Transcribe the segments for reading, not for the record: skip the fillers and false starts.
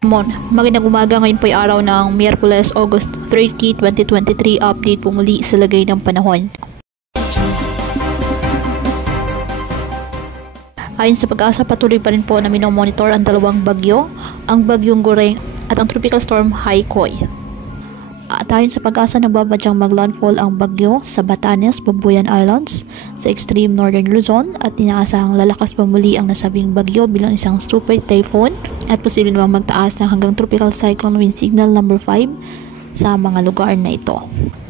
Magandang umaga, ngayon po ay araw ng Miyerkules, August 30, 2023. Update po muli sa lagay ng panahon. Ayon sa Pag-asa, patuloy pa rin po na minomonitor ang dalawang bagyo, ang bagyong Goreng at ang tropical storm Haikoy. At ayon sa Pag-asa, nagbabadyang maglandfall ang bagyo sa Batanes, Babuyan Islands sa extreme northern Luzon at inaasahang lalakas pa muli ang nasabing bagyo bilang isang super typhoon at posible namang magtaas ng hanggang tropical cyclone wind signal number 5 sa mga lugar na ito.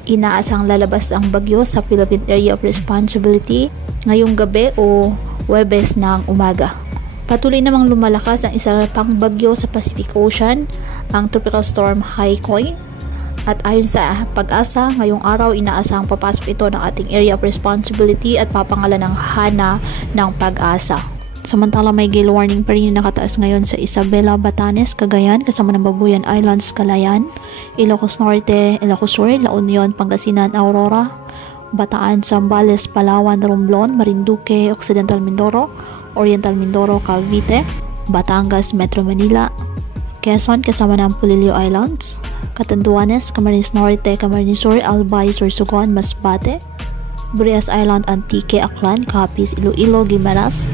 Inaasahang lalabas ang bagyo sa Philippine Area of Responsibility ngayong gabi o Huwebes ng umaga. Patuloy namang lumalakas ang isa pang bagyo sa Pacific Ocean, ang tropical storm Haikoy. At ayon sa Pag-asa, ngayong araw inaasahang papasok ito ng ating area of responsibility at papangalan ng Hana ng Pag-asa. Samantala, may gale warning pa rin na nakataas ngayon sa Isabela, Batanes, Cagayan, kasama ng Babuyan Islands, Calayan, Ilocos Norte, Ilocos Sur, La Union, Pangasinan, Aurora, Bataan, Zambales, Palawan, Romblon, Marinduque, Occidental Mindoro, Oriental Mindoro, Cavite, Batangas, Metro Manila, Quezon, kasama ng Polillo Islands, Catanduanes, Camarines Norte, Camarines Sur, Albay, Sorsogon, Masbate, Burias Island, Antique, Aklan, Capiz, Iloilo, Guimaras,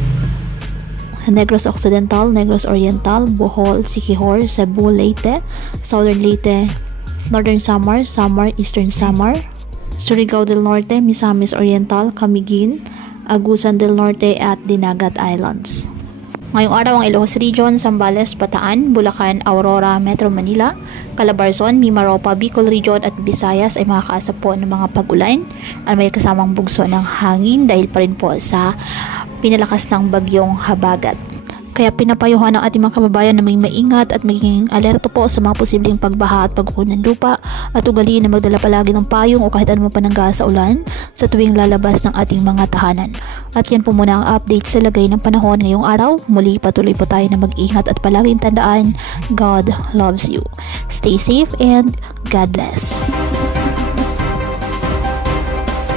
Negros Occidental, Negros Oriental, Bohol, Siquijor, Cebu, Leyte, Southern Leyte, Northern Samar, Samar, Eastern Samar, Surigao del Norte, Misamis Oriental, Camiguin, Agusan del Norte at Dinagat Islands. Ngayong araw ang Ilocos Region, Zambales, Bataan, Bulacan, Aurora, Metro Manila, Calabarzon, Mimaropa, Bicol Region at Visayas ay makakaasa po ng mga pag-ulan at may kasamang bugso ng hangin dahil pa rin po sa pinalakas ng bagyong Habagat. Kaya pinapayuhan ng ating mga kababayan na may maingat at maging alerto po sa mga posibleng pagbaha at pagguho ng lupa at ugaliin na magdala palagi ng payong o kahit anumang panangga sa ulan sa tuwing lalabas ng ating mga tahanan. At yan po muna ang update sa lagay ng panahon ngayong araw. Muli patuloy po tayo na mag-ingat at palaging tandaan, God loves you. Stay safe and God bless.